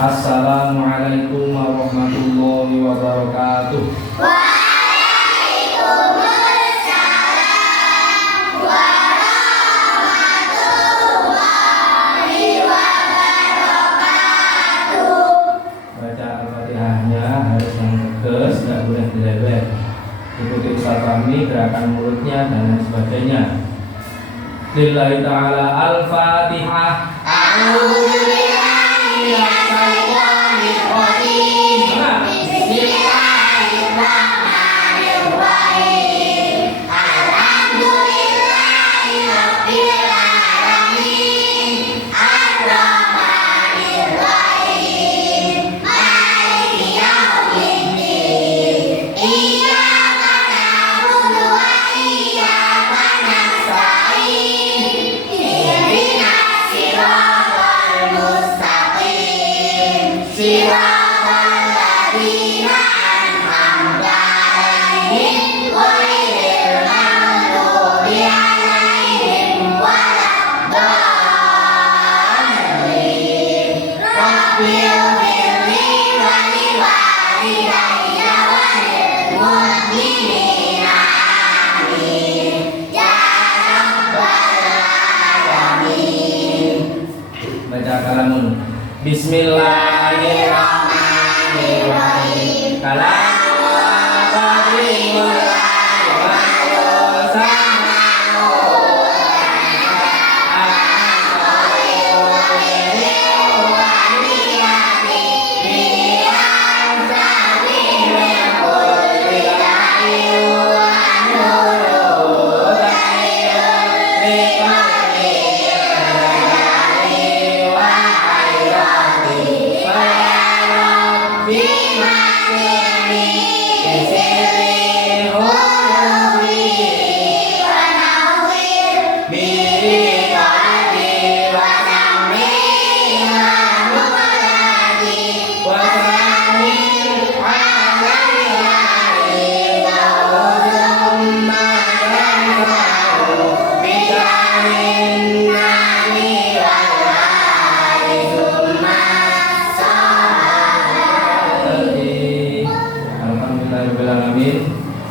Assalamualaikum warahmatullahi wabarakatuh. Waalaikumsalam warahmatullahi wabarakatuh. Baca Al-Fatihahnya harus yang tegas, tidak boleh dilewet. Ikuti Ustaz kami, gerakan mulutnya dan lain sebagainya. Lillahi ta'ala Al-Fatihah. Bismillahirrahmanirrahim.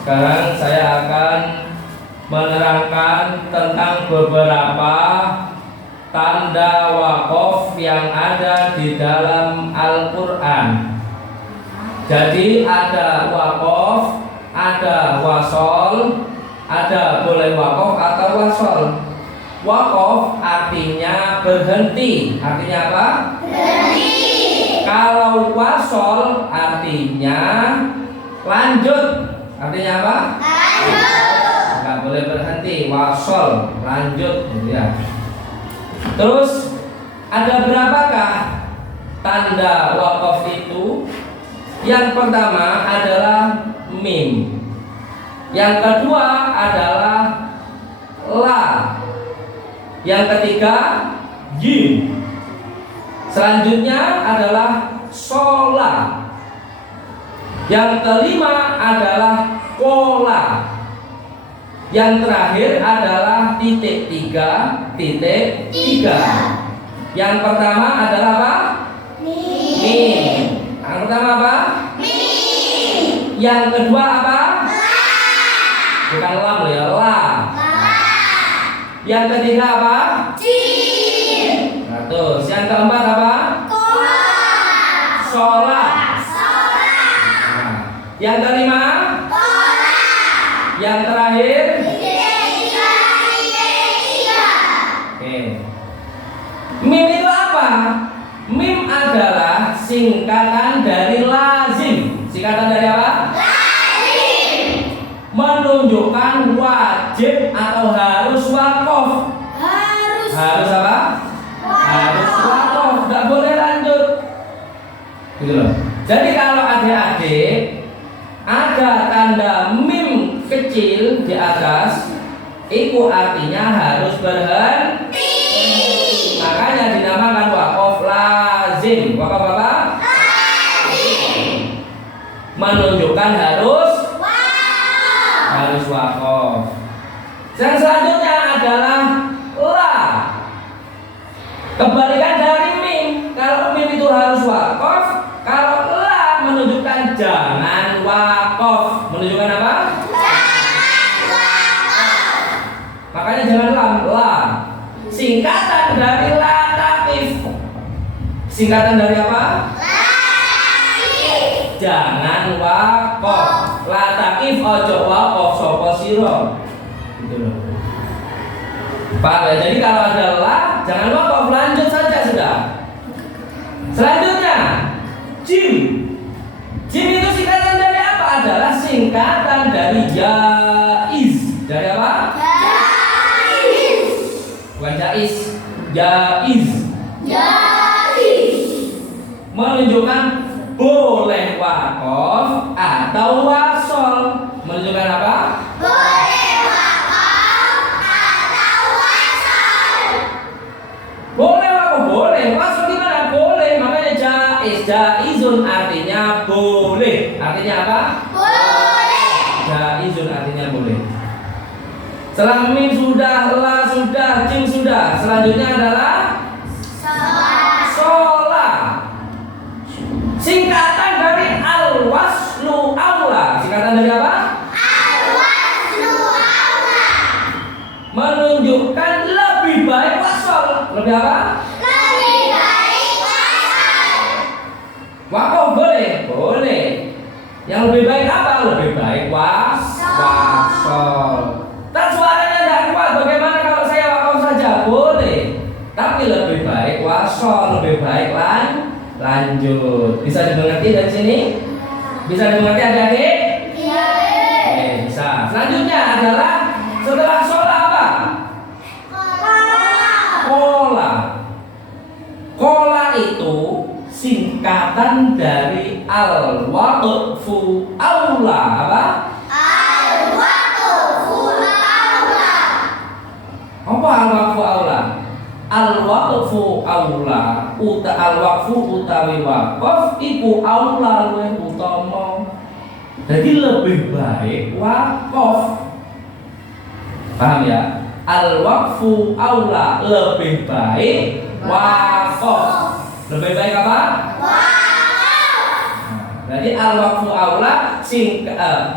Sekarang saya akan menerangkan tentang beberapa tanda waqaf yang ada di dalam Al-Quran. Jadi ada waqaf, ada wasol, ada boleh waqaf atau wasol. Waqaf artinya berhenti. Artinya apa? Berhenti. Kalau wasol artinya lanjut. Artinya apa? Lanjut. Nggak boleh berhenti, wasol, lanjut gitu ya. Terus ada berapakah tanda waqaf itu? Yang pertama adalah mim. Yang kedua adalah la. Yang ketiga jim. Selanjutnya adalah sholat. Yang kelima adalah kola. Yang terakhir adalah titik 3. Yang pertama adalah apa? Mim. Yang pertama apa? Mim. Yang kedua apa? La. Bukan lam ya, la. La. Yang ketiga apa? Jim. Nah, terus yang keempat apa? Kola. Sholat. Yang kelima, Kola. yang terakhir, Tiga. oke. Mim itu apa? Mim adalah singkatan dari lazim. Singkatan dari apa? Lazim. Menunjukkan wajib atau harus waqaf. Harus apa? Harus waqaf. Nggak boleh lanjut. Gitu loh. Jadi kalau adik-adik ada tanda mim kecil di atas, itu artinya harus berhenti. Makanya dinamakan waqaf lazim. Waqaf apa? Lazim. Menunjukkan harus Wow. waqaf. Yang selanjutnya Kebalikan dari mim. Kalau mim itu harus waqaf, kalau la menunjukkan jangan waqaf. Menunjukkan apa? Makanya jangan lam, la. Singkatan dari la taqif. Singkatan dari apa? Jangan waqaf. La taqif ojo waqaf sapa sira. Gitu loh. Paham ya? Jadi kalau ada la, jangan waqaf, lanjut saja sudah. Selanjutnya, jim. Jim itu singkatan dari apa? Adalah singkatan dari jaiz. Dari apa? Bukan jaiz, jaiz. Menunjukkan boleh waqaf atau wasol. Menunjukkan apa? Boleh waqaf, boleh. Wasol gimana? Boleh. Makanya jaiz. Jaizun artinya boleh. Artinya apa? Jaizun artinya boleh. Setelah mim sudah, la sudah, jim sudah. Selanjutnya adalah sholat. Singkatan dari al-waslu aula. Singkatan dari apa? Menunjukkan lebih baik wasol. Lebih apa? Waqaf boleh? Boleh. Yang lebih baik apa? Lebih baik wasol. Tak suaranya tidak kuat. Bagaimana kalau saya waqaf saja? Boleh. Tapi lebih baik wasol, lebih baik lanjut. Bisa dimengerti dari sini? Bisa dimengerti adik-adik? Bisa. Selanjutnya adalah setelah sholat apa? Kola. Kola itu singkatan dari al-waqfu aula. Apa? Apa al-waqfu aula? Al-waqfu aula, al-waqfu utawi waqaf iku aula luwih utama. Jadi lebih baik waqaf. Paham ya? Al-waqfu aula, lebih baik waqaf. Lebih baik apa? Jadi al-waqfu aula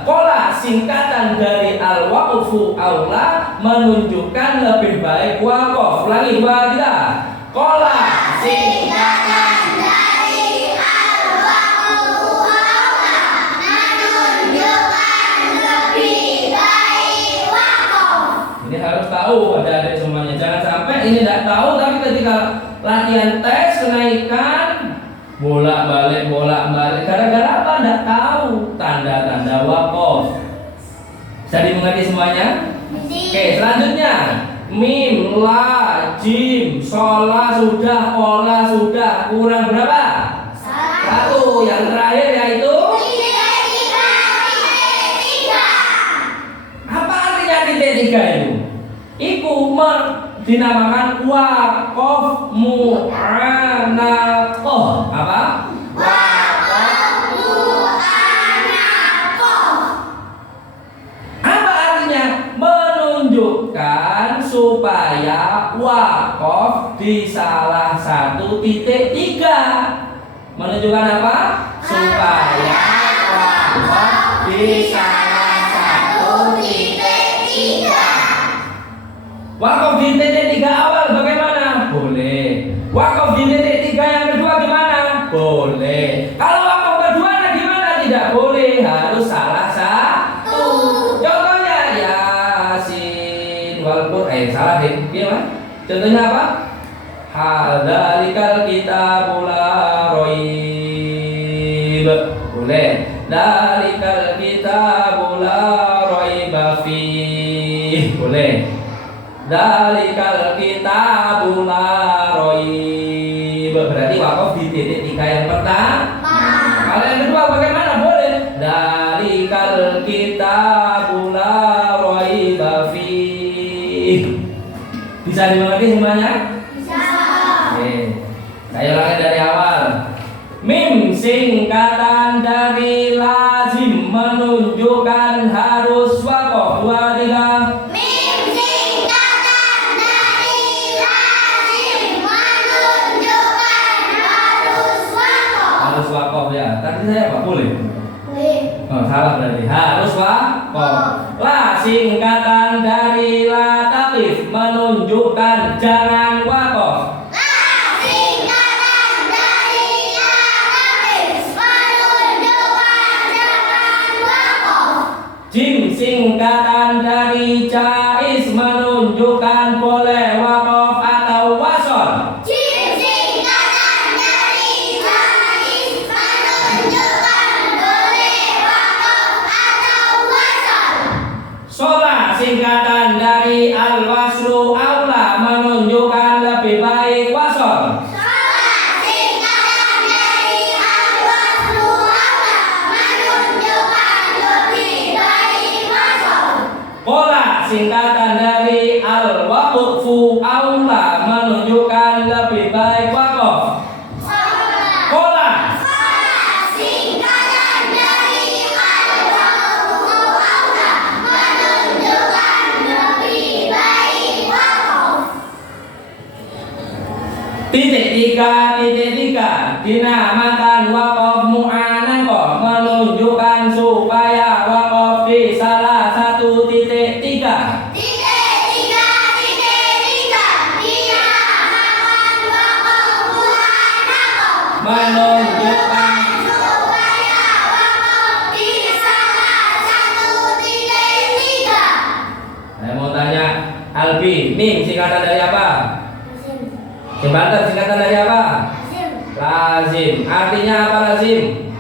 kola singkatan dari al-waqfu aula menunjukkan lebih baik waqaf. Ulangi 2 3. Kola singkatan dari al-waqfu aula menunjukkan lebih baik waqaf. Ini harus tahu adik-adik semuanya. Jangan sampai ini tidak tahu tapi ketika latihan tes kenaikan bolak-balik gara-gara apa? Tidak tahu tanda-tanda waqaf. Bisa dimengerti semuanya? Oke, selanjutnya mim, la, jim, shola sudah, kola sudah. Kurang berapa? 1. Yang terakhir yaitu apa artinya titik 3 itu? Iku dinamakan waqaf mu'anaqah. Apa? Waqaf mu'anaqah. Apa artinya? Menunjukkan supaya waqaf di salah satu titik 3. Menunjukkan apa? Supaya waqaf di salah satu titik 3. Wakaf di titik 3 awal bagaimana? Boleh. Wakaf di titik 3 yang kedua gimana? Boleh. Kalau wakaf kedua gimana? Tidak boleh. Harus salah satu. Contohnya Yasin wal Qur'an. Salah deh. Gimana? Contohnya apa? Hadzalikal kitabul la raib. Boleh. Dalikal kitabul la raiba fihi. Boleh. Dalikal kitabul la raib. Berarti wakaf di titik 3 yang pertama. Kalau yang kedua bagaimana? Boleh. Dalikal kitabul la raiba fihi. Bisa dimengerti semuanya? Bisa. Oke. Saya ulangi dari awal. Mim singkatan dari lazim menunjukkan harus waqaf. 2 3. salah berarti harus waqaf. La singkatan dari la taqif menunjukkan jangan waqaf. Jim singkatan dari jaiz menunjukkan boleh waqaf atau wasol. Jim singkatan dari jaiz menunjukkan boleh waqaf atau wasol. Sholat singkatan dari al-waslu aula menunjukkan lebih baik wasol. Sholat singkatan dari al-waslu aula menunjukkan lebih baik wasol. Pola singkatan dari al-waqfu aula menunjukkan lebih baik waqaf. Pola Singkatan dari al-waqfu aula menunjukkan lebih baik waqaf. titik tiga dinamakan waqaf mu'anaqah menunjukkan supaya waqaf di salah satu titik tiga. Dinamakan waqaf mu'anaqah Menunjukkan supaya waqaf di salah satu titik tiga. Saya mau tanya Albi, mim singkatan dari apa? Jembatan singkatan dari apa? Lazim. Artinya apa lazim?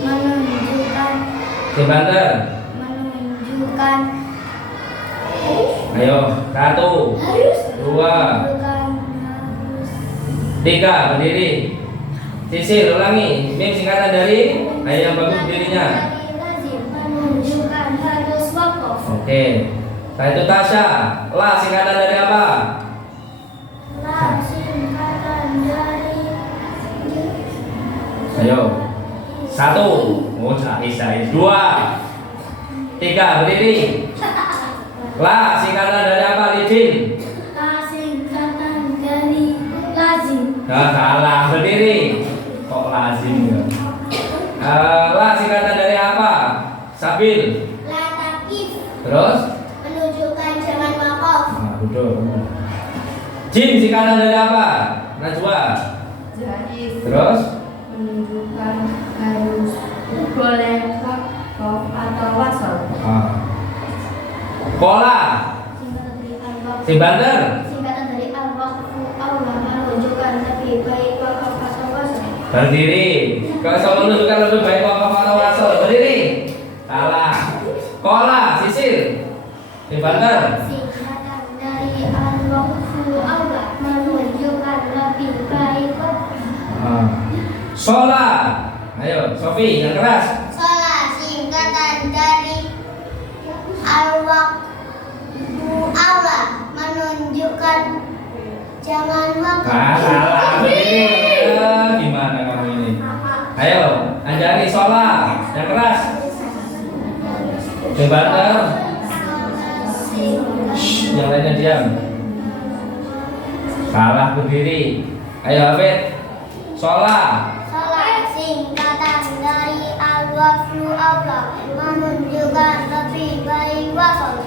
Menunjukkan Jembatan. Ayo, 1, 2, 3, berdiri. Sisil, ulangi. Mim singkatan dari? Ayo yang bagus berdirinya. Menunjukkan harus waqaf. Oke. Nah itu Tasya. La singkatan dari apa? La singkatan dari Ayo. 1. Oh, jais. 2, 3, berdiri. La singkatan dari apa? Lidin. La singkatan dari lazim. Nah, salah, berdiri. Kok lazim ya? La singkatan dari apa? Sabil. La taqif Terus? menunjukkan jangan waqaf. Nah, betul. Jim singkatan dari apa? Najwa. Jaiz Terus? menunjukkan harus boleh waqaf atau wasol. Pola. Singkatan dari al-waqf. Simbanter. Singkatan dari al-waqfu aula menunjukkan lebih baik waqaf atau wasol. Berdiri. Kalau menunjukkan lebih baik waqaf atau wasol. Berdiri. Salah. Pola. Sisil. Simbanter. Singkatan dari al-waqfu aula menunjukkan lebih baik waqaf. Sholat. Ayo, Sofi yang keras. Sholat singkatan dari al-waqfu aula menunjukkan jangan waqaf. Salah. Berdiri. Gimana kamu ini? Ayo, Anjani sholat yang keras. Simbanter. Yang lainnya diam. Salah, berdiri. Ayo Hafid. Sholat. Sholat singkatan dari al-waqfu aula menunjukkan lebih baik wasol.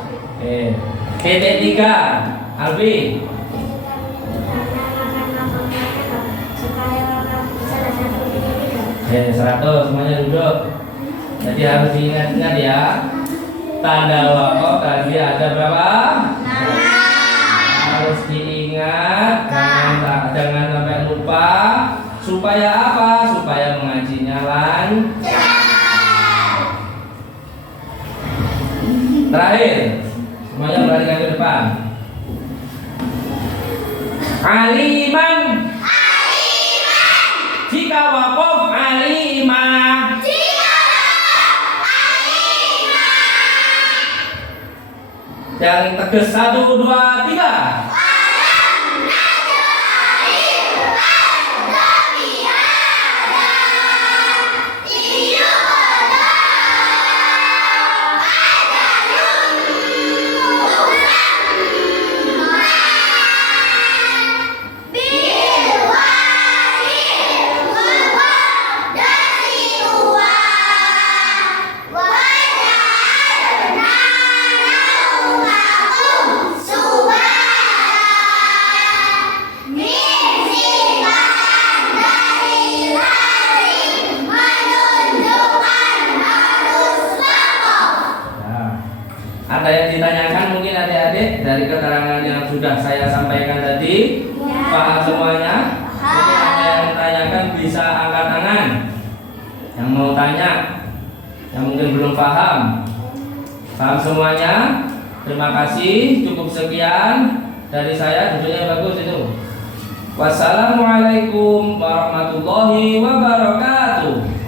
Titik 3. Albi. Supaya waqaf di salah satu titik tiga. 100 semuanya duduk. Jadi harus diingat-ingat ya. Tanda waqaf tadi ada berapa? Harus diingat, jangan sampai lupa. Supaya apa? Supaya mengajinya lancar. Terakhir, semuanya beralihkan ke depan. Aliman. Jika waqaf alimah. Yang tegas 1, 2, 3. Ada yang ditanyakan mungkin adik-adik dari keterangan yang sudah saya sampaikan tadi? Paham semuanya? Mungkin ada yang ditanyakan bisa angkat tangan. Yang mau tanya, yang mungkin belum paham. Paham semuanya? Terima kasih. Cukup sekian dari saya. Judulnya bagus itu. Wassalamualaikum warahmatullahi wabarakatuh.